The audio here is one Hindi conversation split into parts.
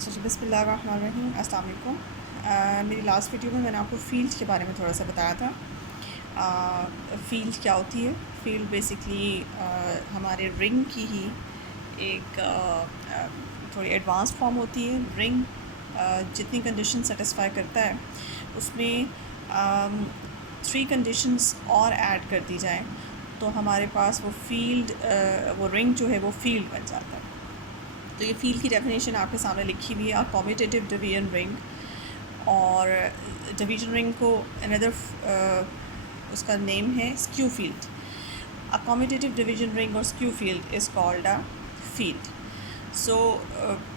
अच्छा जी, बिस्मिल्लाहिर्रहमानिर्रहीम, अस्सलाम वालेकुम। मेरी लास्ट वीडियो में मैंने आपको फ़ील्ड के बारे में थोड़ा सा बताया था। फ़ील्ड क्या होती है? फ़ील्ड बेसिकली हमारे रिंग की ही एक थोड़ी एडवांस फॉर्म होती है। रिंग जितनी कंडीशन सेटिस्फाई करता है उसमें 3 कंडीशंस और ऐड कर दी जाएँ तो हमारे पास वो फ़ील्ड वो रिंग जो है वो फ़ील्ड बन जाता है। तो ये फ़ील्ड की डेफिनेशन आपके सामने लिखी हुई है, अ कम्यूटेटिव डिवीजन रिंग। और डिवीजन रिंग को अनदर उसका नेम है skew field. A commutative division ring और skew field is called a field. So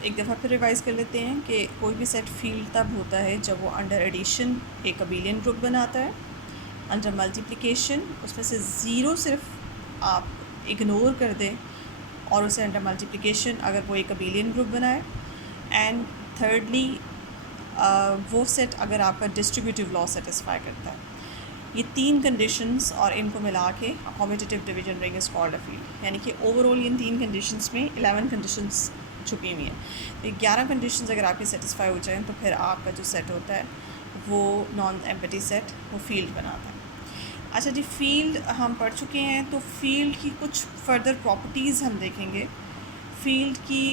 एक दफ़ा फिर रिवाइज़ कर लेते हैं कि कोई भी सेट फील्ड तब होता है जब वो अंडर एडिशन एक अबेलियन ग्रुप बनाता है, अंडर मल्टीप्लिकेशन उसमें से ज़ीरो सिर्फ आप इग्नोर कर दें और उसे अंडर मल्टीप्लिकेशन अगर वो एक अबेलियन ग्रुप बनाए, एंड थर्डली वो सेट अगर आपका डिस्ट्रीब्यूटिव लॉ सेटिस्फाई करता है। ये 3 कंडीशंस और इनको मिला के commutative division ring is called a field. यानी कि ओवरऑल इन 3 कंडीशंस में 11 कंडीशंस छुपी हुई हैं। तो 11 कंडीशंस अगर आपकी सेटिस्फाई हो जाएँ तो फिर आपका जो सेट होता है वो नॉन एम्प्टी सेट वो फील्ड बनाता है। अच्छा जी, फ़ील्ड हम पढ़ चुके हैं, तो फ़ील्ड की कुछ फ़र्दर प्रॉपर्टीज़ हम देखेंगे। फ़ील्ड की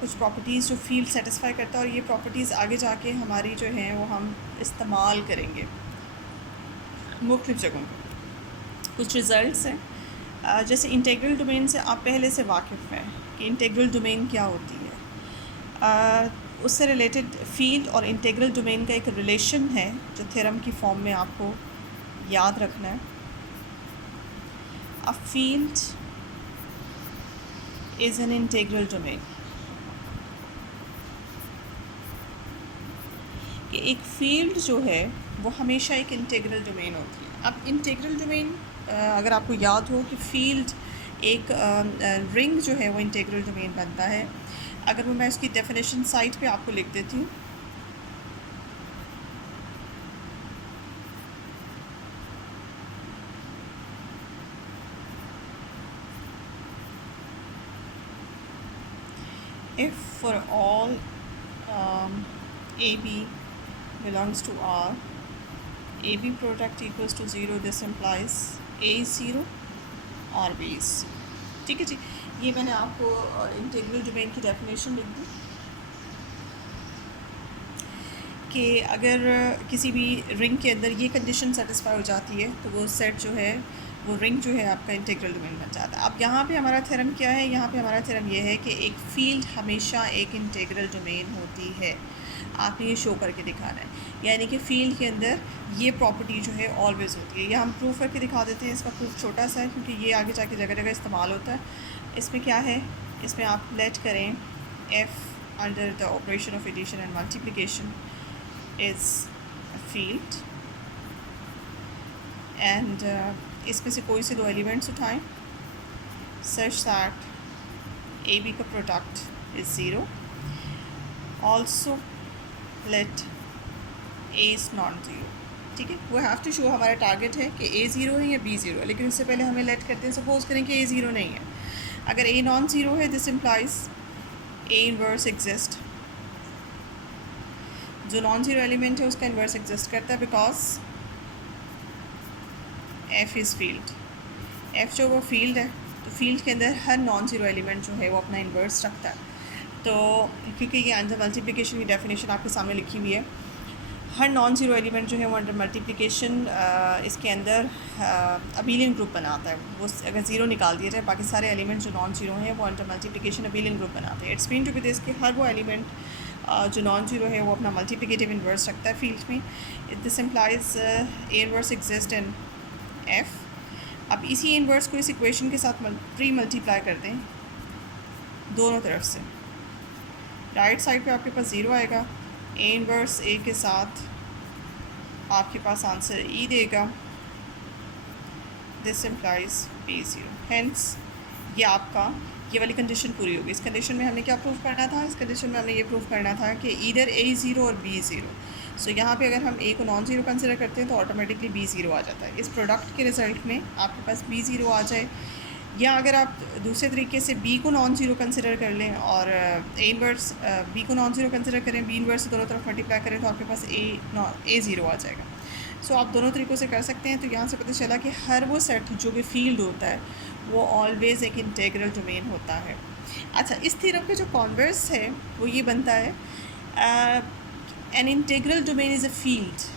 कुछ प्रॉपर्टीज़ जो फ़ील्ड सेटिस्फाई करता है और ये प्रॉपर्टीज़ आगे जाके हमारी जो हैं वो हम इस्तेमाल करेंगे मुख्तलिफ़ जगहों पर। कुछ रिज़ल्ट्स हैं, जैसे इंटीग्रल डोमेन से आप पहले से वाकिफ़ हैं कि इंटीग्रल डोमेन क्या होती है। उससे रिलेटेड फ़ील्ड और इंटीग्रल डोमेन का एक रिलेशन है जो थ्योरम की फॉर्म में आपको याद रखना है। A field is an integral domain. कि एक फ़ील्ड जो है वो हमेशा एक इंटीग्रल डोमेन होती है। अब इंटीग्रल डोमेन अगर आपको याद हो कि फ़ील्ड एक रिंग जो है वो इंटीग्रल डोमेन बनता है। अगर वो मैं उसकी डेफिनेशन साइट पे आपको लिख देती हूँ। If for all AB belongs to R, AB product equals to 0, this implies A is 0 और B is 0। ठीक है जी, ये मैंने आपको इंटीग्रल डोमेन की डेफिनेशन लिख दी कि अगर किसी भी रिंग के अंदर ये कंडीशन सेटिस्फाई हो जाती है तो वो सेट जो है वो रिंग जो है आपका इंटीग्रल डोमेन बन जाता है। अब यहाँ पे हमारा थ्योरम क्या है? यहाँ पे हमारा थ्योरम ये है कि एक फ़ील्ड हमेशा एक इंटीग्रल डोमेन होती है। आपने ये शो करके दिखाना है, यानी कि फ़ील्ड के अंदर ये प्रॉपर्टी जो है ऑलवेज़ होती है। ये हम प्रूफ करके दिखा देते हैं। इसका प्रूफ छोटा सा है क्योंकि ये आगे जाके जगह जगह इस्तेमाल होता है। इसमें क्या है? इसमें आप लेट करें F under the operation of addition and multiplication is a field, and इसमें से कोई से दो एलिमेंट्स उठाएं such that AB का product is 0। also let A is non-zero। ठीक है, वो हैव टू शो हमारा टारगेट है कि A 0 है या B 0 है, लेकिन उससे पहले हमें लेट करते हैं। सपोज करें कि A 0 नहीं है। अगर A नॉन ज़ीरो है this implies A inverse exist. जो नॉन ज़ीरो एलिमेंट है उसका इन्वर्स एग्जिस्ट करता है because F is field. F जो वो फील्ड है तो फील्ड के अंदर हर नॉन ज़ीरो एलिमेंट जो है वो अपना इन्वर्स रखता है। तो क्योंकि ये अंडर मल्टीप्लिकेशन की डेफिनेशन आपके सामने लिखी हुई है, हर नॉन ज़ीरो एलिमेंट जो है वो अंडर मल्टीप्लिकेशन इसके अंदर अबेलियन ग्रुप बनाता है। वो अगर ज़ीरो निकाल दिया जाए बाकी सारे एलिमेंट जो नॉन ज़ीरो हैं वो अंडर मल्टीप्लिकेशन अबेलियन ग्रुप बनाते हैं। It's mean to be this कि हर वो एलिमेंट जो नॉन ज़ीरो है वो अपना मल्टीप्लिकेटिव इन्वर्स रखता है फील्ड में। This implies A inverse exist in F. अब इसी इन्वर्स को इस इक्वेशन के साथ प्री मल्टीप्लाई कर दें दोनों तरफ से। राइट साइड पे आपके पास ज़ीरो आएगा, ए इन्वर्स ए के साथ आपके पास आंसर ई देगा। This implies B 0। हेंस ये आपका ये वाली कंडीशन पूरी होगी। इस कंडीशन में हमने क्या प्रूव करना था? इस कंडीशन में हमने ये प्रूव करना था कि इधर ए 0 और बी 0। सो यहाँ पे अगर हम ए को नॉन ज़ीरो कंसिडर करते हैं तो ऑटोमेटिकली बी 0 आ जाता है। इस प्रोडक्ट के रिज़ल्ट में आपके पास बी 0 आ जाए या अगर आप दूसरे तरीके से बी को नॉन ज़ीरो कंसिडर कर लें और ए इनवर्स बी को नॉन ज़ीरो कंसिडर करें, बी इनवर्स से दोनों तरफ मल्टीप्लाई करें तो आपके पास ए ज़ीरो आ जाएगा। सो आप दोनों तरीक़ों से कर सकते हैं। तो यहाँ से पता चला कि हर वो सेट जो भी फील्ड होता है वो ऑलवेज़ एक इंटेग्रल डोमेन होता है। अच्छा, इस थ्योरम का जो कॉन्वर्स है वो ये बनता है, N integral domain is a field.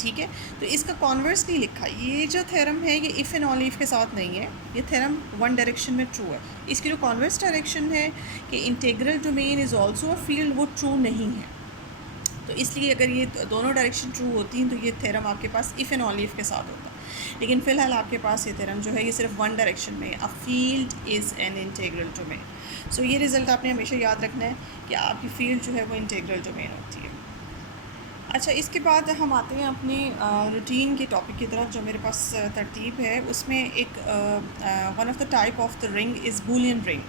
ठीक है, तो इसका कॉन्वर्स नहीं लिखा। ये जो थ्योरम है ये इफ़ एंड ओनली इफ़ के साथ नहीं है, ये थ्योरम वन डायरेक्शन में ट्रू है। इसकी जो कॉन्वर्स डायरेक्शन है कि integral domain is also a field, वो ट्रू नहीं है। तो इसलिए अगर ये दोनों डायरेक्शन ट्रू होती हैं तो ये थ्योरम आपके पास इफ़ एंड ओनली इफ़ के साथ होता है। लेकिन फ़िलहाल आपके पास ये थ्योरम जो है ये सिर्फ वन डायरेक्शन में है, a field is an integral domain. So ये रिज़ल्ट आपने हमेशा याद रखना है कि आपकी फील्ड जो है वो इंटेग्रल डोमेन होती है। अच्छा, इसके बाद हम आते हैं अपनी रूटीन के टॉपिक की तरफ। जो मेरे पास तरतीब है उसमें एक one of the type of the ring is Boolean ring.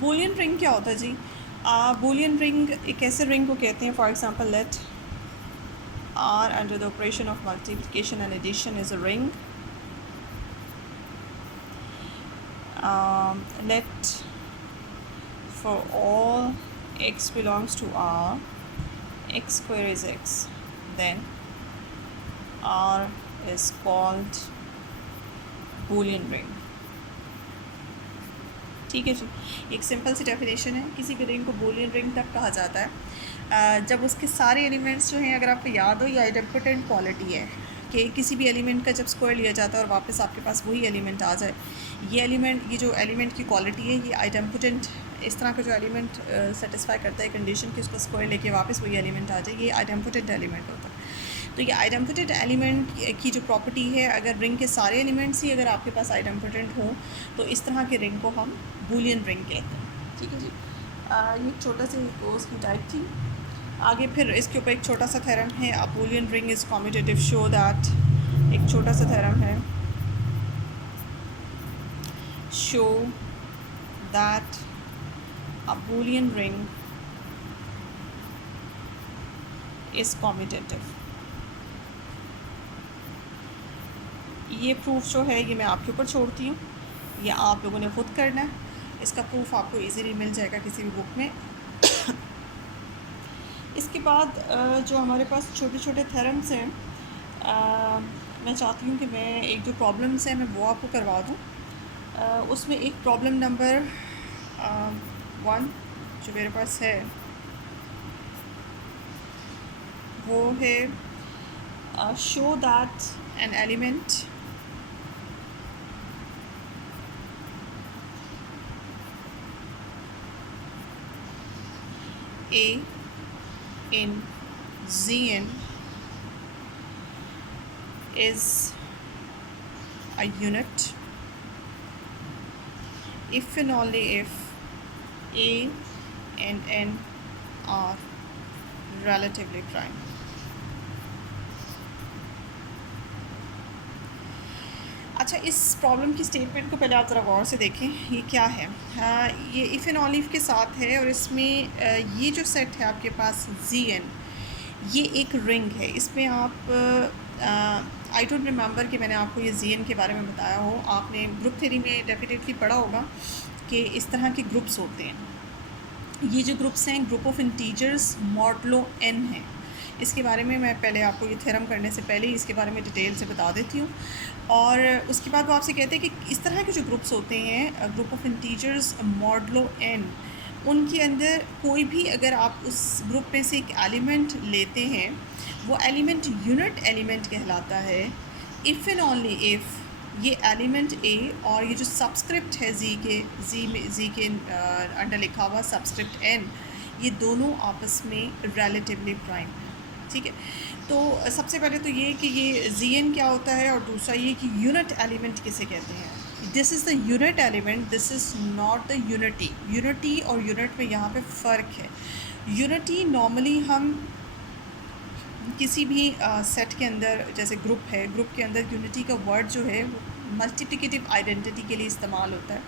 Boolean ring क्या होता है जी? बूलियन रिंग एक ऐसे रिंग को कहते हैं, for example let R under the operation of multiplication and addition is a ring. Let for all x belongs to R, x square is x, then R is called Boolean ring। ठीक है जी, एक सिंपल सी डेफिनेशन है। किसी भी रिंग को बूलियन रिंग तब कहा जाता है जब उसके सारे एलिमेंट्स जो हैं, अगर आपको याद हो, ये आइडेम्पोटेंट क्वालिटी है कि किसी भी एलिमेंट का जब स्क्वायर लिया जाता है और वापस आपके पास वही एलिमेंट आ जाए, ये जो एलिमेंट की क्वालिटी है ये आइडेम्पोटेंट, इस तरह का जो एलिमेंट सेटिस्फाई करता है कंडीशन कि उसका स्क्वायर लेके वापस वही एलिमेंट आ जाए, ये आइडेम्पोटेंट एलिमेंट होता है। तो ये आइडेम्पोटेंट एलिमेंट की जो प्रॉपर्टी है, अगर रिंग के सारे एलिमेंट्स ही अगर आपके पास आइडेम्पोटेंट हों तो इस तरह के रिंग को हम बूलियन रिंग कहते हैं। ठीक है जी, ये एक छोटा सा कोर्स की टाइप थी। आगे फिर इसके ऊपर एक छोटा सा थ्योरम है, a Boolean ring is commutative, show that, एक छोटा सा थ्योरम है, show that a Boolean ring is commutative. ये प्रूफ जो है ये मैं आपके ऊपर छोड़ती हूँ, ये आप लोगों ने ख़ुद करना है। इसका प्रूफ आपको इजीली मिल जाएगा किसी भी बुक में। इसके बाद जो हमारे पास छोटे छोटे थ्योरम्स हैं, मैं चाहती हूँ कि मैं एक जो प्रॉब्लम्स हैं मैं वो आपको करवा दूँ। उसमें एक प्रॉब्लम नंबर 1 जो मेरे पास है वो है show that an element A in Zn is a unit if and only if A and N are relatively prime। अच्छा, इस प्रॉब्लम की स्टेटमेंट को पहले आप ज़रा गौर से देखें, ये क्या है। ये इफ़ एंड ओनली इफ के साथ है और इसमें ये जो सेट है आपके पास Zn, ये एक रिंग है। इसमें आप आई डोंट रिमेंबर कि मैंने आपको ये Zn के बारे में बताया हो। आपने ग्रुप थ्योरी में डेफिनेटली पढ़ा होगा कि इस तरह के ग्रुप्स होते हैं। ये जो ग्रुप्स हैं group of integers modulo n है। इसके बारे में मैं पहले आपको ये थ्योरम करने से पहले ही इसके बारे में डिटेल से बता देती हूँ। और उसके बाद वो आपसे कहते हैं कि इस तरह के जो ग्रुप्स होते हैं group of integers modulo n, उनके अंदर कोई भी अगर आप उस ग्रुप में से एक एलिमेंट लेते हैं वो एलिमेंट यूनिट एलिमेंट कहलाता है इफ़ एंड ओनली इफ़ ये एलिमेंट A और ये जो सबस्क्रिप्ट है जी के अंडर लिखा हुआ सबस्क्रिप्ट n, ये दोनों आपस में रिलेटिवली प्राइम है। ठीक है, तो सबसे पहले तो ये कि ये Zn क्या होता है और दूसरा ये कि यूनिट एलिमेंट किसे कहते हैं। This is the unit element, this is not the unity. Unity और यूनिट में यहाँ पे फ़र्क है। यूनिटी नॉर्मली हम किसी भी सेट के अंदर, जैसे ग्रुप है, ग्रुप के अंदर यूनिटी का वर्ड जो है मल्टीप्लिकेटिव आइडेंटिटी के लिए इस्तेमाल होता है।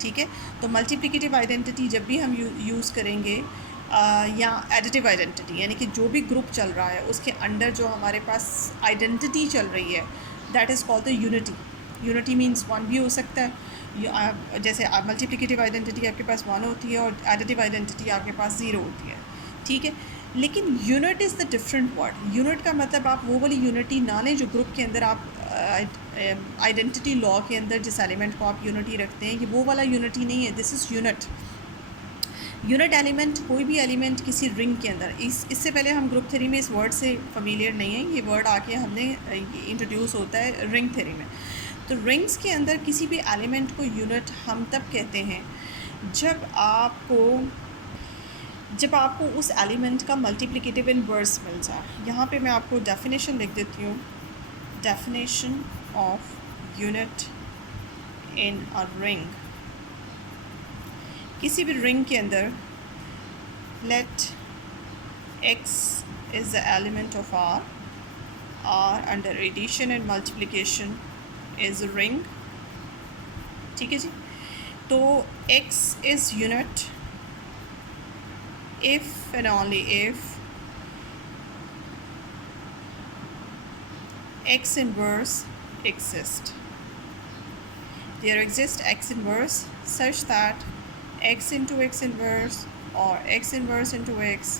ठीक है, तो मल्टीप्लिकेटिव आइडेंटिटी जब भी हम यूज़ करेंगे या एडिटिव आइडेंटिटी, यानी कि जो भी ग्रुप चल रहा है उसके अंडर जो हमारे पास आइडेंटिटी चल रही है, that is called the unity. Unity means one भी हो सकता है, जैसे मल्टीप्लिकेटिव आइडेंटिटी आपके पास 1 होती है और एडिटिव आइडेंटिटी आपके पास 0 होती है, ठीक है। लेकिन unit is the different word. Unit का मतलब आप वो वाली यूनिटी ना लें जो ग्रुप के अंदर आप आइडेंटिटी लॉ के अंदर जिस एलिमेंट को आप यूनिटी रखते हैं, ये वो वाला यूनिटी नहीं है, this is unit. Unit element कोई भी एलिमेंट किसी रिंग के अंदर, इससे पहले हम ग्रुप थ्योरी में इस वर्ड से फेमिलियर नहीं है, ये वर्ड आके हमने इंट्रोड्यूस होता है रिंग थ्योरी में। तो रिंग्स के अंदर किसी भी एलिमेंट को यूनिट हम तब कहते हैं जब आपको उस एलिमेंट का मल्टीप्लिकेटिव इनवर्स मिल जाए। यहाँ पे मैं आपको डेफिनेशन लिख देती हूँ, definition of unit in a ring. किसी भी रिंग के अंदर let x is the element of r under addition and multiplication is ring, ठीक है जी। तो x is unit if and only if x inverse exists. There exists x inverse such that x into x inverse or x inverse into x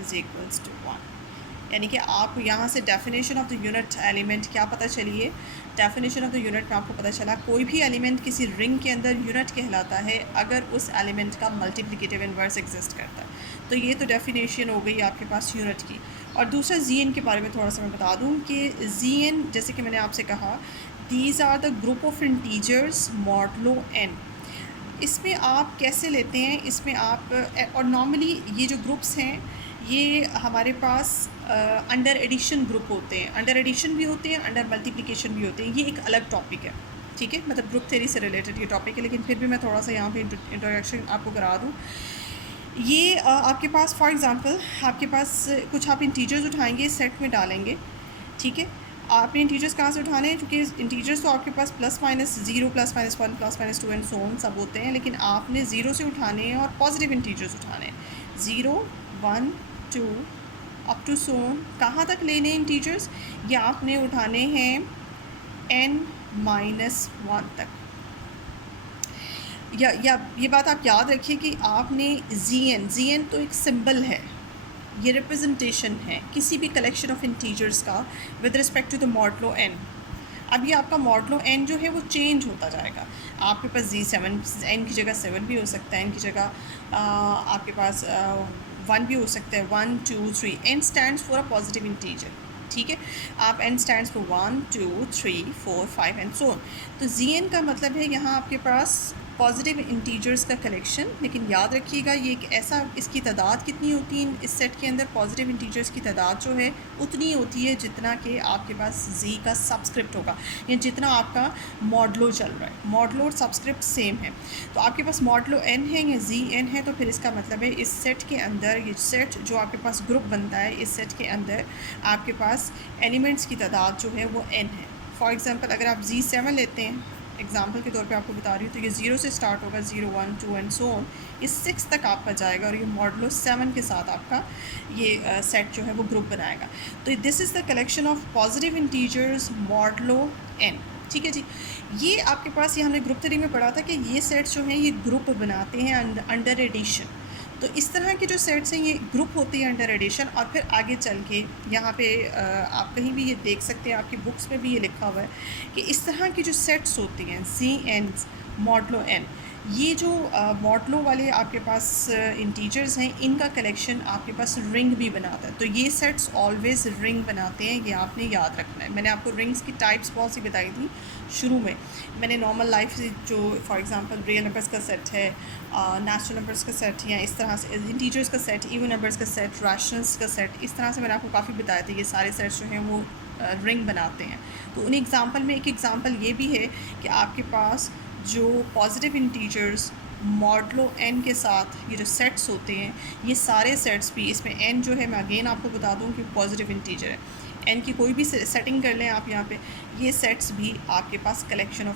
is equals to 1. यानी कि आपको यहाँ से definition of the unit element क्या पता चली है। डेफिनेशन ऑफ द यूनिट में आपको पता चला कोई भी एलिमेंट किसी रिंग के अंदर यूनिट कहलाता है अगर उस एलिमेंट का मल्टीप्लिकेटिव इनवर्स एग्जिस्ट करता है। तो ये तो डेफिनेशन हो गई आपके पास यूनिट की। और दूसरा जी के बारे में थोड़ा सा मैं बता दूँ कि जी जैसे कि मैंने आपसे कहा, these are the group of integers modulo n। इसमें आप कैसे लेते हैं, इसमें आप और नॉर्मली ये जो ग्रुप्स हैं ये हमारे पास अंडर एडिशन ग्रुप होते हैं, अंडर एडिशन भी होते हैं, अंडर मल्टीप्लिकेशन भी होते हैं। ये एक अलग टॉपिक है, ठीक है, मतलब ग्रुप थ्योरी से रिलेटेड ये टॉपिक है, लेकिन फिर भी मैं थोड़ा सा यहाँ पे इंट्रोडक्शन आपको करा दूँ। ये आपके पास फॉर एग्ज़ाम्पल आपके पास कुछ आप इंटीजर्स उठाएंगे, सेट में डालेंगे, ठीक है। आपने इंटीजर्स कहाँ से उठाने हैं, क्योंकि इंटीजर्स तो आपके पास +-0, +-1, +-2 एंड सो ऑन सब होते हैं, लेकिन आपने 0 से उठाने हैं और पॉजिटिव इंटीजर्स उठाने हैं, 0, 1, 2 अप टू सो ऑन। कहाँ तक लेने हैं इंटीजर्स, ये आपने उठाने हैं n-1 तक। या ये बात आप याद रखिए कि आपने जी एन तो एक सिंबल है, ये रिप्रेजेंटेशन है किसी भी कलेक्शन ऑफ इंटीजर्स का with respect to the modulo n। अब ये आपका मॉडलो n जो है वो चेंज होता जाएगा। आपके पास g7 n की जगह 7 भी हो सकता है, n की जगह आपके पास 1 भी हो सकता है, 1, 2, 3। n stands for a positive integer, ठीक है। आप n stands for 1, 2, 3, 4, 5 and so on. तो gn का मतलब है यहाँ आपके पास पॉजिटिव इंटीजर्स का कलेक्शन। लेकिन याद रखिएगा ये एक ऐसा, इसकी तादाद कितनी होती है इस सेट के अंदर, पॉजिटिव इंटीजर्स की तादाद जो है उतनी होती है जितना कि आपके पास जी का सबस्क्रिप्ट होगा, या जितना आपका मॉडलो चल रहा है। मॉडलो और सबस्क्रिप्ट सेम है, तो आपके पास मॉडलो n है या जी n है, तो फिर इसका मतलब है इस सेट के अंदर, ये सेट जो आपके पास ग्रुप बनता है, इस सेट के अंदर आपके पास एलिमेंट्स की तादाद जो है वो n है। फॉर एग्ज़ाम्पल अगर आप g7 लेते हैं, एग्जाम्पल के तौर पे आपको बता रही हूँ, तो ये 0 से स्टार्ट होगा, 0, 1, 2 एंड सो ऑन, ये 6 तक आपका जाएगा और ये मॉडलो 7 के साथ आपका ये सेट जो है वो ग्रुप बनाएगा। तो this is the collection of positive integers modulo n, ठीक है जी। ये आपके पास, ये हमने ग्रुप थ्योरी में पढ़ा था कि ये सेट्स जो हैं ये ग्रुप बनाते हैं अंडर एडिशन। तो इस तरह के जो सेट्स हैं ये ग्रुप होते हैं अंडर एडिशन। और फिर आगे चल के यहाँ पे आप कहीं भी ये देख सकते हैं, आपकी बुक्स में भी ये लिखा हुआ है कि इस तरह की जो सेट्स होती हैं जी मॉडलो n, ये जो मॉडलो वाले आपके पास इंटीजर्स हैं, इनका कलेक्शन आपके पास रिंग भी बनाता है। तो ये सेट्स ऑलवेज़ रिंग बनाते हैं, ये आपने याद रखना है। मैंने आपको रिंग्स की टाइप्स बहुत सी बताई थी शुरू में। मैंने नॉर्मल लाइफ से जो फॉर एग्जांपल रियल नंबर्स का सेट है, नेचुरल नंबर्स का सेट, या इस तरह से इंटीजर्स का सेट, इवन नंबर्स का सेट, रैशनल्स का सेट, इस तरह से मैंने आपको काफ़ी बताया था। ये सारे सेट्स जो हैं वो रिंग बनाते हैं। तो उन एग्ज़ाम्पल में एक एग्ज़ाम्पल ये भी है कि आपके पास जो पॉजिटिव इंटीजर्स मॉडलो n के साथ ये जो सेट्स होते हैं, ये सारे सेट्स भी, इसमें n जो है मैं अगेन आपको बता दूं कि पॉजिटिव इंटीजर है। n की कोई भी सेटिंग कर लें आप यहाँ पे, ये सेट्स भी आपके पास कलेक्शन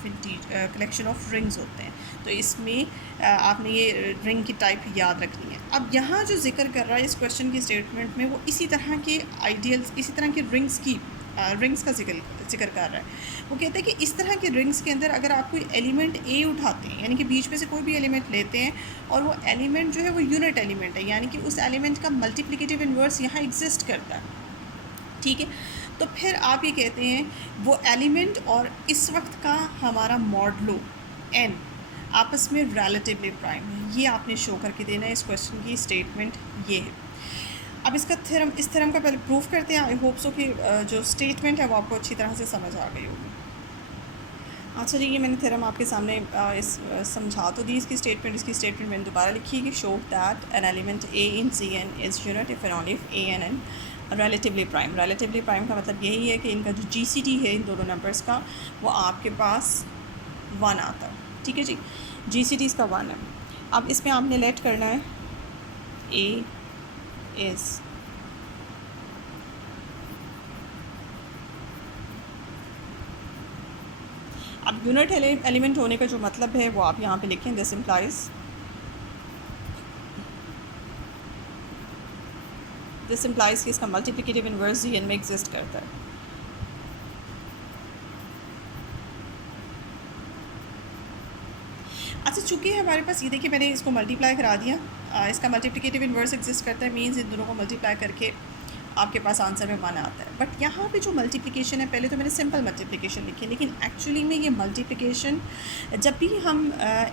ऑफ रिंग्स होते हैं। तो इसमें आपने ये रिंग की टाइप याद रखनी है। अब यहाँ जो ज़िक्र कर रहा है इस क्वेश्चन की स्टेटमेंट में, वो इसी तरह के आइडियल्स, इसी तरह के रिंग्स का जिक्र कर रहा है। वो कहते हैं कि इस तरह के रिंग्स के अंदर अगर आप कोई एलिमेंट ए उठाते हैं, यानी कि बीच में से कोई भी एलिमेंट लेते हैं, और वो एलिमेंट जो है वो यूनिट एलिमेंट है, यानी कि उस एलिमेंट का मल्टीप्लिकेटिव इन्वर्स यहाँ एग्जिस्ट करता है, ठीक है, तो फिर आप ये कहते हैं वो एलिमेंट और इस वक्त का हमारा मॉडलो एन आपस में रिलेटिवली प्राइम है। ये आपने शो करके देना है। इस क्वेश्चन की स्टेटमेंट ये है। अब इसका थ्योरम, इस थ्योरम का पहले प्रूफ करते हैं। आई होप सो कि जो स्टेटमेंट है वो आपको अच्छी तरह से समझ आ गई होगी। अच्छा जी, ये मैंने थ्योरम आपके सामने समझा तो दी इसकी स्टेटमेंट मैंने दोबारा लिखी कि show that an element a in C n is unit if and only if a and n relatively prime. Relatively prime का मतलब यही है कि इनका जो जीसीडी है इन दोनों नंबर्स का, वो आपके पास 1 आता है, ठीक है जी। जीसीडी इसका 1 है। अब इसमें आपने लेट करना है ए इज़ अब यूनिट एलिमेंट होने का जो मतलब है वो आप यहाँ पे लिखें, दिस इम्प्लाइज कि इसका मल्टीप्लिकेटिव इन्वर्स जी एन में एग्जिस्ट करता है। अच्छा, चूँकि हमारे पास ये देखिए मैंने इसको मल्टीप्लाई करा दिया, इसका मल्टीप्लिकेटिव इन्वर्स एग्जिस्ट करता है, मीन्स इन दोनों को मल्टीप्लाई करके आपके पास आंसर में 1 आता है। बट यहाँ पे जो मल्टीप्लिकेशन है, पहले तो मैंने सिंपल मल्टीप्लिकेशन लिखी है, लेकिन एक्चुअली में ये मल्टीप्लिकेशन जब भी हम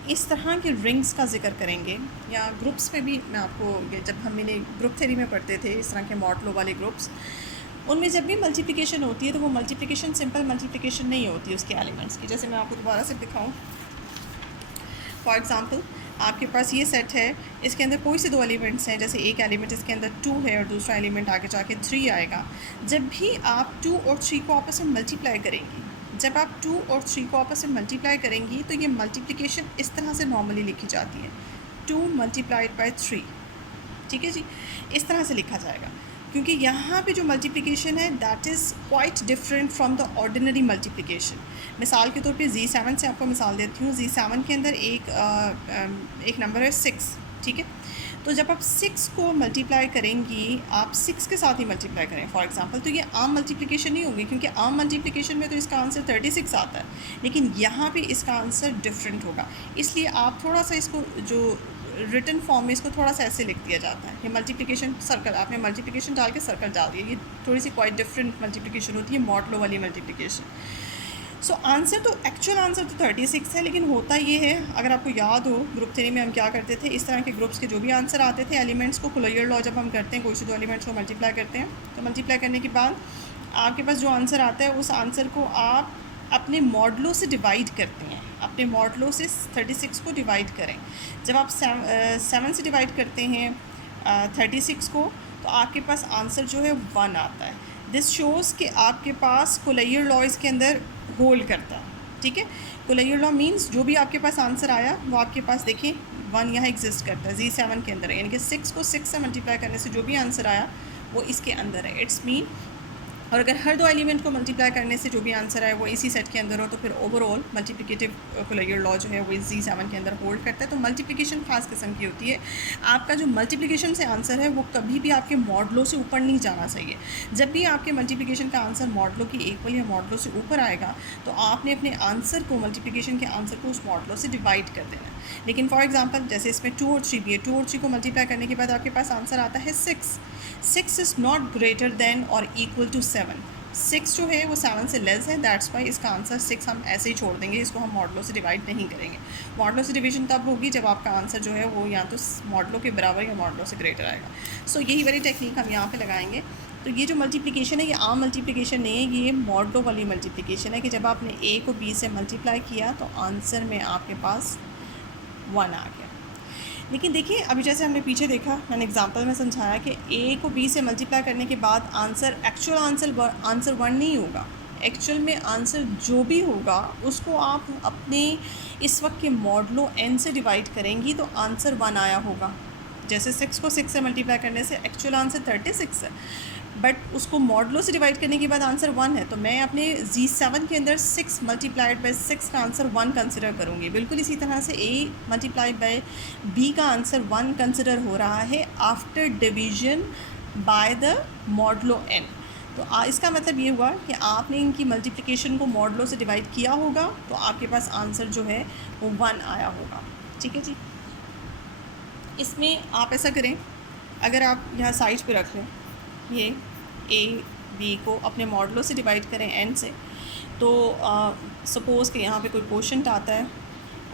इस तरह के रिंग्स का जिक्र करेंगे, या ग्रुप्स में भी मैं आपको, जब हम मैंने ग्रुप थ्योरी में पढ़ते थे इस तरह के मॉडलो वाले ग्रुप्स, उनमें जब भी मल्टीप्लिकेशन होती है तो वो मल्टीप्लिकेशन सिंपल मल्टीप्लिकेशन नहीं होती है उसके एलिमेंट्स की। जैसे मैं आपको दोबारा से दिखाऊँ, फॉर एग्ज़ाम्पल आपके पास ये सेट है, इसके अंदर कोई से 2 एलिमेंट्स हैं, जैसे एक एलिमेंट इसके अंदर 2 है और दूसरा एलिमेंट आगे जाके 3 आएगा। जब भी आप 2 और 3 को आपस में मल्टीप्लाई करेंगी, जब आप 2 और 3 को आपस में मल्टीप्लाई करेंगी तो ये मल्टीप्लिकेशन इस तरह से नॉर्मली लिखी जाती है, 2 मल्टीप्लाइड बाय 3, ठीक है जी, इस तरह से लिखा जाएगा। क्योंकि यहाँ पे जो मल्टीप्लिकेशन है that is quite different from the ordinary multiplication. मिसाल के तौर पे Z7 से आपको मिसाल देती हूँ। Z7 के अंदर एक नंबर है 6, ठीक है, तो जब आप 6 को मल्टीप्लाई करेंगी, आप 6 के साथ ही मल्टीप्लाई करें फॉर एग्जांपल, तो ये आम मल्टीप्लिकेशन नहीं होगी, क्योंकि आम मल्टीप्लिकेशन में तो इसका आंसर 36 आता है, लेकिन यहाँ पे इसका आंसर डिफरेंट होगा। इसलिए आप थोड़ा सा इसको, जो रिटन फॉर्म में इसको थोड़ा सा ऐसे लिख दिया जाता है, ये मल्टीप्लिकेशन सर्कल, आपने मल्टीप्लिकेशन डाल के सर्कल डाल दिया, ये थोड़ी सी क्वाइट डिफरेंट मल्टीप्लिकेशन होती है, मॉडलो वाली मल्टीप्लिकेशन। सो आंसर तो, एक्चुअल आंसर तो 36 है, लेकिन होता ये है, अगर आपको याद हो ग्रुप थ्योरी में हम क्या करते थे, इस तरह के ग्रुप्स के जो भी आंसर आते थे, एलिमेंट्स को कुलयर लॉ जब हम करते हैं, कोई से 2 एलिमेंट्स को मल्टीप्लाई करते हैं, तो मल्टीप्लाई करने के बाद आपके पास जो आंसर आता है, उस आंसर को आप अपने मॉडलों से डिवाइड करते हैं, अपने मॉडलों से 36 को डिवाइड करें। जब आप 7 से डिवाइड करते हैं 36 को, तो आपके पास आंसर जो है 1 आता है। दिस शोज़ कि आपके पास कुलयर लॉ इसके अंदर होल्ड करता है, ठीक है। कुलयर लॉ मीन्स जो भी आपके पास आंसर आया वो आपके पास देखिए 1 यहाँ एग्जिस्ट करता है, Z7 के अंदर है, यानी कि 6 को 6 से मल्टीप्लाई करने से जो भी आंसर आया वो इसके अंदर है, इट्स मीन। और अगर हर 2 एलिमेंट को मल्टीप्लाई करने से जो भी आंसर आए वो इसी सेट के अंदर हो, तो फिर ओवरऑल मल्टीप्लिकेटिव कुलयर लॉ जो है वो Z7 के अंदर होल्ड करता है। तो मल्टीप्लिकेशन खास किस्म की होती है। आपका जो मल्टीप्लिकेशन से आंसर है वो कभी भी आपके मॉडलों से ऊपर नहीं जाना चाहिए। जब भी आपके मल्टीप्लिकेशन का आंसर मॉडलों की इक्वल या मॉडलों से ऊपर आएगा, तो आपने अपने आंसर को, मल्टीप्लिकेशन के आंसर को उस मॉडलों से डिवाइड कर देना। लेकिन फॉर एग्जाम्पल जैसे इसमें 2 और 3 भी है, 2 और 3 को मल्टीप्लाई करने के बाद आपके पास आंसर आता है 6। 6 इज़ नॉट ग्रेटर देन और इक्वल टू 7। 6 जो है वो 7 से लेस है, दैट्स वाई इसका आंसर 6 हम ऐसे ही छोड़ देंगे, इसको हम मॉडलों से डिवाइड नहीं करेंगे। मॉडलों से डिवीजन तब होगी जब आपका आंसर जो है वो या तो मॉडलों के बराबर या मॉडलों से ग्रेटर आएगा। सो यही वाली टेक्निक हम यहाँ पे लगाएंगे। तो ये जो मल्टीप्लिकेशन है ये आम मल्टीप्लिकेशन नहीं है, ये मॉडलों वाली मल्टीप्लिकेशन है कि जब आपने a को b से मल्टीप्लाई किया तो आंसर में आपके पास 1 आ गया। लेकिन देखिए अभी जैसे हमने पीछे देखा, मैंने एग्जांपल में समझाया कि a को b से मल्टीप्लाई करने के बाद आंसर, एक्चुअल आंसर 1 नहीं होगा। एक्चुअल में आंसर जो भी होगा उसको आप अपने इस वक्त के मॉडलों n से डिवाइड करेंगी तो आंसर 1 आया होगा। जैसे 6 को 6 से मल्टीप्लाई करने से एक्चुअल आंसर 36 है, बट उसको मॉडलो से डिवाइड करने के बाद आंसर 1 है, तो मैं अपने Z7 के अंदर 6 मल्टीप्लाइड बाई 6 का आंसर 1 कंसिडर करूँगी। बिल्कुल इसी तरह से A मल्टीप्लाइड बाई B का आंसर 1 कंसिडर हो रहा है after division by the modulo n। तो इसका मतलब ये हुआ कि आपने इनकी मल्टीप्लिकेशन को मॉडलो से डिवाइड किया होगा, तो आपके पास आंसर जो है वो 1 आया होगा। ठीक है जी। इसमें आप ऐसा करें, अगर आप यहाँ साइड पे रख लें, ये ए बी को अपने मॉडलों से डिवाइड करें एन से, तो सपोज़ कि यहाँ पे कोई क्वोशंट आता है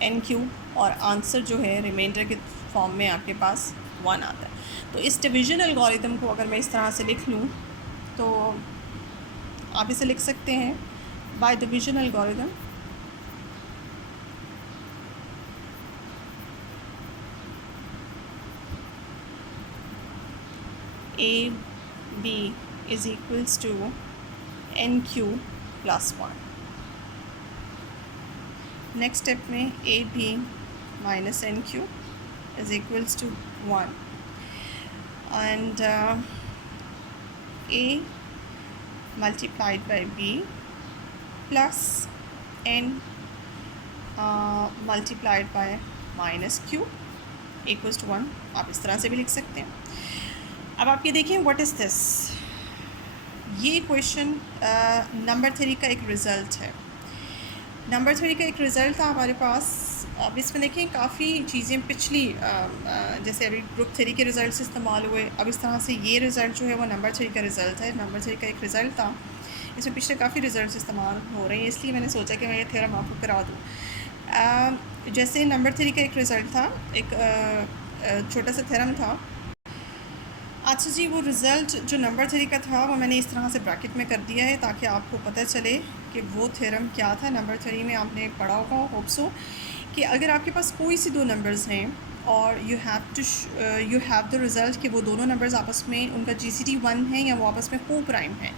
एन क्यू और आंसर जो है रिमाइंडर के फॉर्म में आपके पास 1 आता है। तो इस डिवीजन एल्गोरिथम को अगर मैं इस तरह से लिख लूँ तो आप इसे लिख सकते हैं by division algorithm a b is equals to NQ plus 1। Next step में AB minus NQ is equals to 1 and A multiplied by B plus N multiplied by minus Q equals to 1। आप इस तरह से भी लिख सकते हैं। अब आप ये देखिए व्हाट इज़ दिस, ये क्वेश्चन नंबर 3 का एक रिज़ल्ट है। नंबर 3 का एक रिज़ल्ट था हमारे पास। अब इसमें देखें काफ़ी चीज़ें पिछली जैसे अभी ग्रुप 3 के रिज़ल्ट इस्तेमाल हुए, अब इस तरह से ये रिज़ल्ट जो है वो नंबर 3 का रिज़ल्ट है। नंबर 3 का एक रिज़ल्ट था, इसमें पिछले काफ़ी रिज़ल्ट इस्तेमाल हो रहे हैं, इसलिए मैंने सोचा कि मैं ये थ्योरम आपको करा दूँ। जैसे नंबर 3 का एक रिज़ल्ट था, एक छोटा सा थ्योरम था। अच्छा जी, वो रिज़ल्ट जो नंबर 3 का था वो मैंने इस तरह से ब्रैकेट में कर दिया है ताकि आपको पता चले कि वो थ्योरम क्या था। नंबर 3 में आपने पढ़ा होगा होप सो कि अगर आपके पास कोई सी दो नंबर्स हैं और यू हैव द रिज़ल्ट कि वो दोनों नंबर्स आपस में उनका GCD 1 है या वो आपस में को प्राइम है,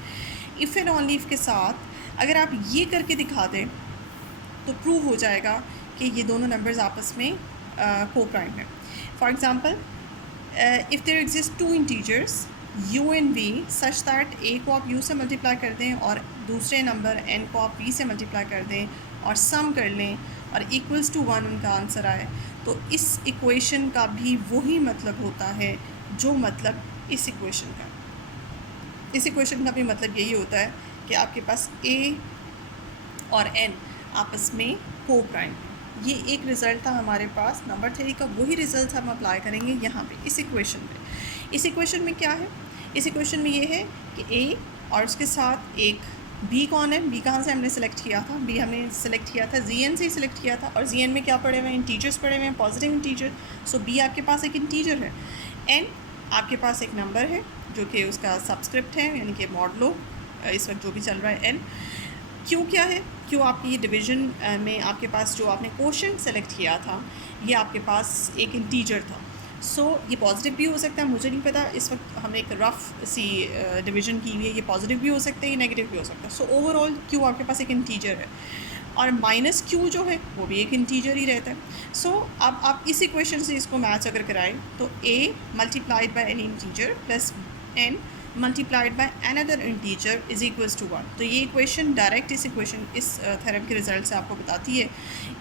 इफ़ एंड ओनली इफ़ के साथ अगर आप ये करके दिखा दें तो प्रूव हो जाएगा कि ये दोनों नंबर्स आपस में को प्राइम है। For example, if there exist two integers u and v such that a को आप u से मल्टीप्लाई कर दें और दूसरे नंबर n को आप v से मल्टीप्लाई कर दें और सम कर लें और इक्वल्स टू 1 उनका आंसर आए, तो इस इक्वेशन का भी वही मतलब होता है जो मतलब इस इक्वेशन का। इस इक्वेशन का भी मतलब यही होता है कि आपके पास a और n आपस में को प्राइम। ये एक रिज़ल्ट था हमारे पास नंबर 3 का, वही रिज़ल्ट हम अप्लाई करेंगे यहाँ पे इस इक्वेशन पे। इस इक्वेशन में क्या है, इस इक्वेशन में ये है कि A और उसके साथ एक B कौन है, B कहाँ से हमने सेलेक्ट किया था, B हमने सेलेक्ट किया था ZN से ही सिलेक्ट किया था और ZN में क्या पड़े हुए हैं, इंटीजर्स पड़े हुए हैं, पॉजिटिव इंटीजर। सो B आपके पास एक इंटीजर है। N आपके पास एक नंबर है जो कि उसका सबस्क्रिप्ट है, यानी कि मॉडलो इस वक्त जो भी चल रहा है n। क्यों क्या है, क्यों आपकी ये डिवीजन में आपके पास जो आपने क्वोशंट सेलेक्ट किया था ये आपके पास एक इंटीजर था। सो ये पॉजिटिव भी हो सकता है, मुझे नहीं पता, इस वक्त हमने एक रफ़ सी डिवीजन की हुई है, ये पॉजिटिव भी हो सकता है, ये नेगेटिव भी हो सकता है। सो ओवरऑल क्यों आपके पास एक इंटीजर है और माइनस क्यू जो है वो भी एक इंटीजर ही रहता है। सो अब आप इस इक्वेशन से इसको मैच अगर कराएं तो a multiplied by an integer plus n multiplied by another integer is equals to 1। तो ये इक्वेशन डायरेक्ट इस थ्योरम के रिज़ल्ट से आपको बताती है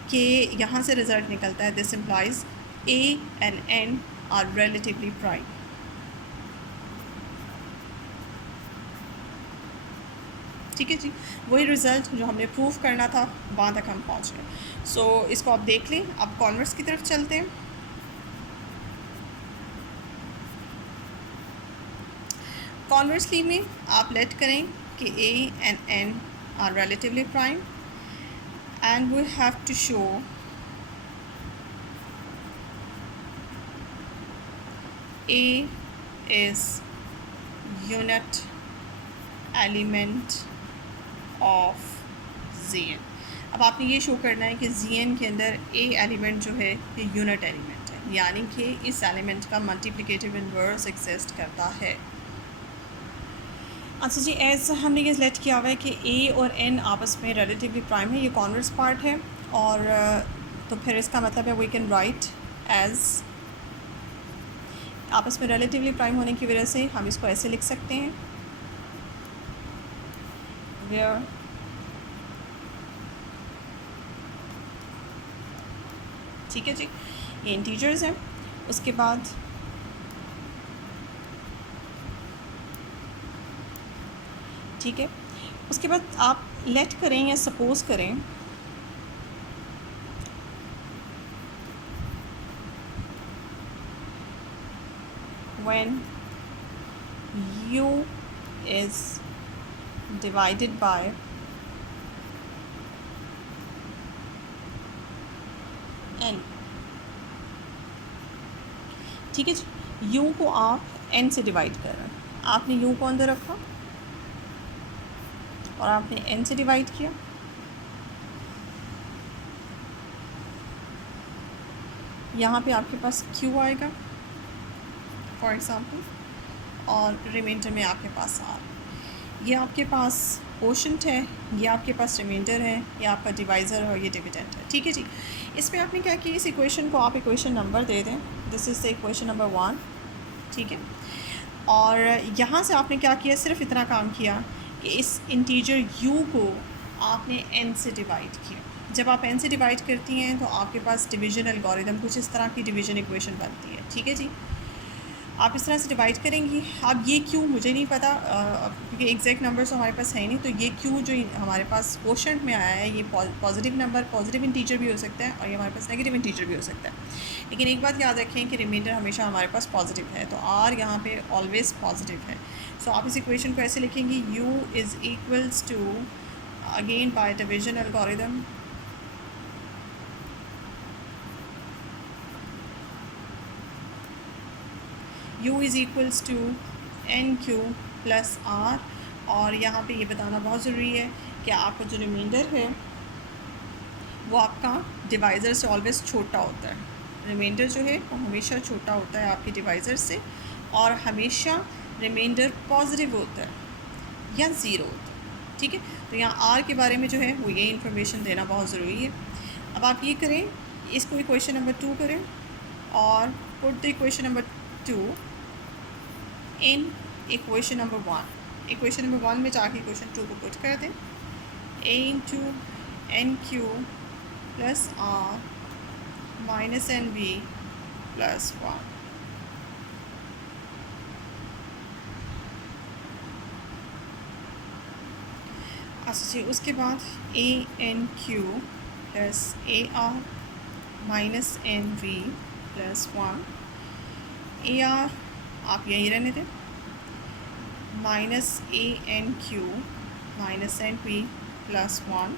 कि यहाँ से रिज़ल्ट निकलता है this implies a and n are relatively prime. ठीक है जी, वही रिज़ल्ट जो हमने प्रूव करना था वहाँ तक हम पहुँच गए। सो इसको आप देख लें। अब कॉन्वर्स की तरफ चलते हैं। कॉन्वर्सली में आप लेट करें कि a and n are relatively prime and we have to show a is unit element of Zn। अब आपने ये शो करना है कि Zn के अंदर a एलिमेंट जो है ये यूनिट एलिमेंट है, यानी कि इस एलिमेंट का मल्टीप्लिकेटिव इन्वर्स एग्जिस्ट करता है। अच्छा जी, एज हमने ये लेट किया हुआ है कि a और n आपस में रिलेटिवली प्राइम है, ये कॉन्वर्स पार्ट है, और तो फिर इसका मतलब है वी कैन राइट एज आपस में रिलेटिवली प्राइम होने की वजह से हम इसको ऐसे लिख सकते हैं वेयर ठीक है जी, ये इंटीजर्स हैं। उसके बाद ठीक है, उसके बाद आप लेट करें या सपोज करें when u is divided by n, ठीक है जी। u को आप n से डिवाइड कर रहे हैं, आपने u को अंदर रखा और आपने n से डिवाइड किया, यहाँ पे आपके पास q आएगा फॉर एग्ज़ाम्पल, और रिमाइंडर में आपके पास r। ये आपके पास कोशेंट है, ये आपके पास रिमाइंडर है, ये आपका डिवाइज़र और ये डिविडेंड है। ठीक है जी, इसमें आपने क्या किया, इस इक्वेशन को आप इक्वेशन नंबर दे दें, this is the equation number 1। ठीक है, और यहाँ से आपने क्या किया, सिर्फ इतना काम किया कि इस इंटीजर u को आपने n से डिवाइड किया। जब आप n से डिवाइड करती हैं तो आपके पास डिवीजन एल्गोरिदम कुछ इस तरह की डिवीजन इक्वेशन बनती है। ठीक है जी, आप इस तरह से डिवाइड करेंगी। अब ये क्यों मुझे नहीं पता, क्योंकि एग्जैक्ट नंबर तो हमारे पास है नहीं, तो ये क्यों जो हमारे पास क्वोशंट में आया है, ये पॉजिटिव नंबर, पॉजिटिव इंटीजर भी हो सकता है और ये हमारे पास नेगेटिव इंटीजर भी हो सकता है। लेकिन एक बात याद रखें कि रिमाइंडर हमेशा हमारे पास पॉजिटिव है, तो आर यहाँ पे ऑलवेज़ पॉजिटिव है। सो आप इस इक्वेशन को ऐसे लिखेंगी, u is equals to, again by division algorithm, u is equals to n q plus r. और यहाँ पे ये बताना बहुत ज़रूरी है कि आपका जो रिमाइंडर है वो आपका डिवाइज़र से ऑलवेज़ छोटा होता है। रिमाइंडर जो है वो हमेशा छोटा होता है आपके डिवाइज़र से, और हमेशा रिमाइंडर पॉजिटिव होता है या ज़ीरो होता है। ठीक है, तो यहाँ आर के बारे में जो है वो ये इन्फॉर्मेशन देना बहुत ज़रूरी है। अब आप ये करें, इसको इक्वेशन नंबर 2 करें और put the equation number 2 in equation number 1। Equation number 1 में जाके इक्वेशन 2 को पुट कर दें, a into n q plus r minus n v plus 1। अच्छा जी, उसके बाद a n q plus a r minus n v plus 1। A r आप यहीं रहने दें, minus a n q minus n p plus 1।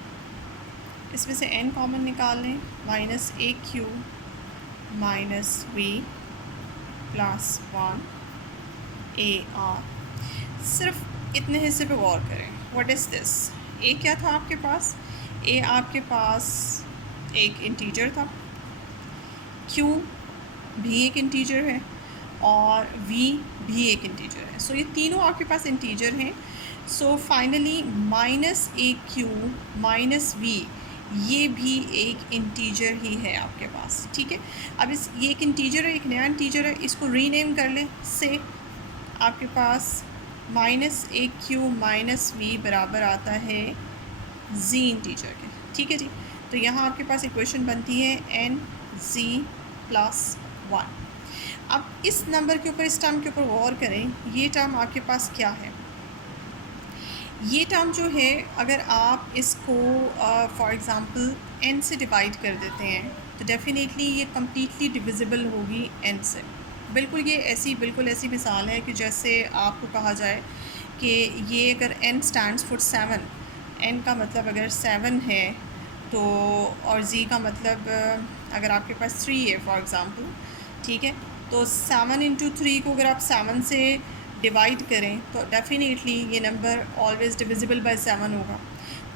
इसमें से n कॉमन निकाल लें, minus a q minus v plus 1 a r. सिर्फ इतने हिस्से पे गौर करें, व्हाट इज़ दिस। ए क्या था आपके पास, ए आपके पास एक इंटीजर था, क्यू भी एक इंटीजर है और v भी एक इंटीजर है। सो ये तीनों आपके पास इंटीजर हैं। So finally minus a q minus v, ये भी एक इंटीजर ही है आपके पास। ठीक है, अब इस ये एक इंटीजर है, एक नया इंटीजर है, इसको रीनेम कर लें से आपके पास minus a q minus v बराबर आता है z इंटीजर के। ठीक है जी, तो यहाँ आपके पास इक्वेशन बनती है n z प्लस 1। अब इस नंबर के ऊपर, इस टर्म के ऊपर गौर करें, ये टर्म आपके पास क्या है। ये टर्म जो है, अगर आप इसको फॉर एग्ज़ाम्पल n से डिवाइड कर देते हैं तो डेफिनेटली ये कम्प्लीटली डिविजिबल होगी n से। बिल्कुल बिल्कुल ऐसी मिसाल है कि जैसे आपको कहा जाए कि ये अगर n स्टैंड्स फॉर 7, n का मतलब अगर 7 है तो, और z का मतलब अगर आपके पास 3 है फॉर एग्ज़ाम्पल, ठीक है, तो 7 इंटू 3 को अगर आप 7 से डिवाइड करें तो डेफिनेटली ये नंबर ऑलवेज़ डिविजिबल बाय 7 होगा।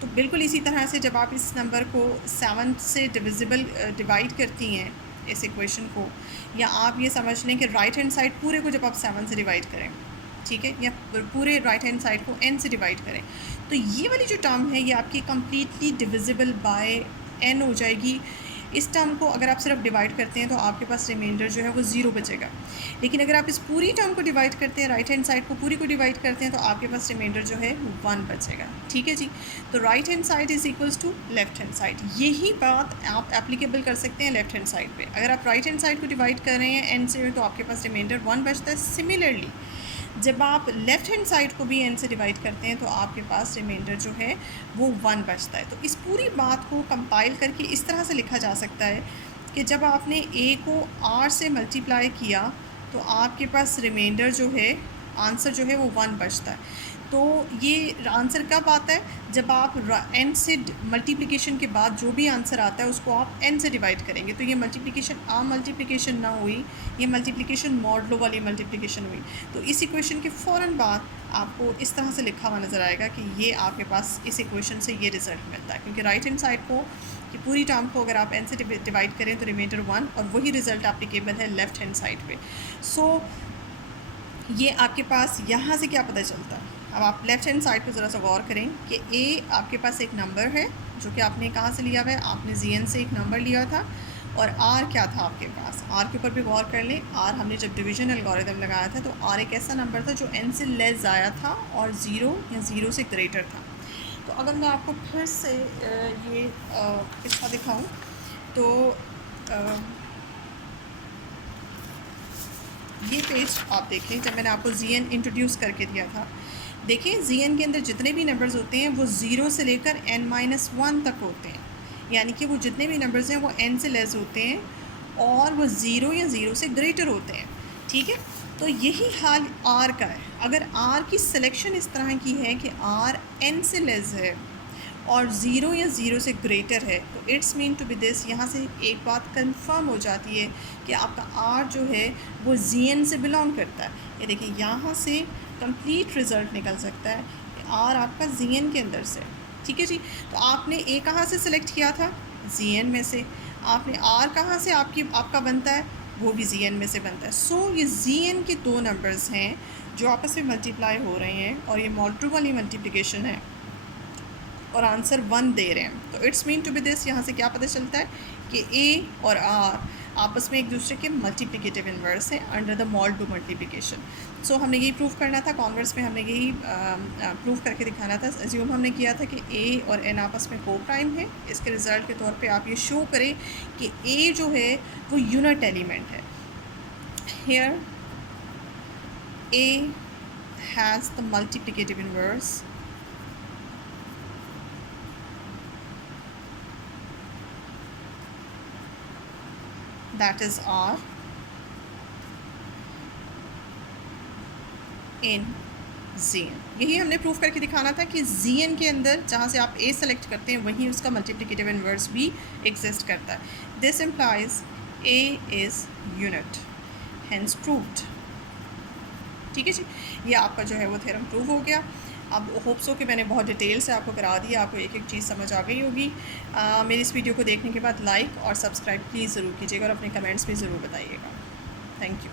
तो बिल्कुल इसी तरह से जब आप इस नंबर को 7 से डिवाइड करती हैं इस इक्वेशन को, या आप ये समझ लें कि राइट हैंड साइड पूरे को जब आप 7 से डिवाइड करें, ठीक है, या पूरे राइट हैंड साइड को n से डिवाइड करें, तो ये वाली जो टर्म है ये आपकी कम्प्लीटली डिविजिबल बाय n हो जाएगी। इस टर्म को अगर आप सिर्फ डिवाइड करते हैं तो आपके पास रिमाइंडर जो है वो 0 बचेगा। लेकिन अगर आप इस पूरी टर्म को डिवाइड करते हैं, राइट हैंड साइड को पूरी को डिवाइड करते हैं, तो आपके पास रिमाइंडर जो है 1 बचेगा। ठीक है जी। तो right hand side is equals to left hand side. यही बात आप एप्लीकेबल कर सकते हैं लेफ्ट हैंड साइड पे। अगर आप राइट हैंड साइड को डिवाइड कर रहे हैं एन से, तो आपके पास रिमाइंडर 1 बचता है। सिमिलरली जब आप लेफ़्ट हैंड साइड को भी एन से डिवाइड करते हैं तो आपके पास रिमाइंडर जो है वो 1 बचता है। तो इस पूरी बात को कंपाइल करके इस तरह से लिखा जा सकता है कि जब आपने a को r से मल्टीप्लाई किया तो आपके पास रिमाइंडर जो है, आंसर जो है वो 1 बचता है। तो ये आंसर कब आता है? जब आप n से मल्टीप्लिकेशन के बाद जो भी आंसर आता है उसको आप n से डिवाइड करेंगे। तो ये मल्टीप्लिकेशन आम मल्टीप्लिकेशन ना हुई, ये मल्टीप्लिकेशन मॉडलो वाली मल्टीप्लिकेशन हुई। तो इस इक्वेशन के फ़ौरन बाद आपको इस तरह से लिखा हुआ नज़र आएगा कि ये आपके पास इस इक्वेशन से ये रिज़ल्ट मिलता है, क्योंकि राइट हैंड साइड को कि पूरी टर्म को अगर आप n से डिवाइड करें तो रिमाइंडर 1, और वही रिज़ल्ट एप्लीकेबल है लेफ़्ट हैंड साइड पे। सो ये आपके पास यहाँ से क्या पता चलता है? अब आप लेफ़्ट हैंड साइड पे ज़रा सा गौर करें कि a आपके पास एक नंबर है जो कि आपने कहाँ से लिया हुआ है? आपने zn से एक नंबर लिया था, और r क्या था आपके पास? r के ऊपर भी गौर कर लें। r हमने जब डिवीज़न एल्गोरिथम लगाया था तो r एक ऐसा नंबर था जो n से लेस आया था और 0 या 0 से ग्रेटर था। तो अगर मैं आपको फिर से ये किस्सा दिखाऊँ तो ये पेज आप देखें, जब मैंने आपको zn इंट्रोड्यूस करके दिया था, देखें zn के अंदर जितने भी नंबर्स होते हैं वो 0 से लेकर n-1 तक होते हैं, यानी कि वो जितने भी नंबर्स हैं वो n से लेस होते हैं और वो 0 या 0 से ग्रेटर होते हैं। ठीक है, तो यही हाल r का है। अगर r की सिलेक्शन इस तरह की है कि r n से लेस है और 0 या 0 से ग्रेटर है, तो it's mean to be this. यहाँ से एक बात कंफर्म हो जाती है कि आपका r जो है वो zn से बिलोंग करता है। ये देखिए, यहाँ से कंप्लीट रिज़ल्ट निकल सकता है कि r आपका zn के अंदर से। ठीक है जी। तो आपने a कहाँ से सिलेक्ट किया था? zn में से। आपने r कहाँ से आपका बनता है? वो भी zn में से बनता है। सो ये zn के 2 नंबर्स हैं जो आपस में मल्टीप्लाई हो रहे हैं, और ये मॉडल वाली मल्टीप्लिकेशन है और आंसर 1 दे रहे हैं। तो it's mean to be this. यहाँ से क्या पता चलता है कि a और r आपस में एक दूसरे के मल्टीप्लिकेटिव इन्वर्स हैं अंडर द मॉडल मल्टीप्लिकेशन। सो हमने यही प्रूव करना था, कॉन्वर्स में हमने यही प्रूव करके दिखाना था। एज्यूम हमने किया था कि a और n आपस में को प्राइम है। इसके रिज़ल्ट के तौर पे आप ये शो करें कि a जो है वो यूनिट एलिमेंट है। Here a has the multiplicative inverse that is r in zn। यही हमने प्रूफ करके दिखाना था कि zn के अंदर जहाँ से आप a सेलेक्ट करते हैं वहीं उसका मल्टीप्लिकेटिव इन्वर्स भी एग्जिस्ट करता है। This implies a is unit, hence proved. ठीक है जी, ये आपका जो है वो थ्योरम प्रूव हो गया। अब होप सो कि मैंने बहुत डिटेल से आपको करा दिया, आपको एक एक चीज़ समझ आ गई होगी। मेरी इस वीडियो को देखने के बाद लाइक और सब्सक्राइब प्लीज़ ज़रूर कीजिएगा और अपने कमेंट्स भी ज़रूर बताइएगा। Thank you.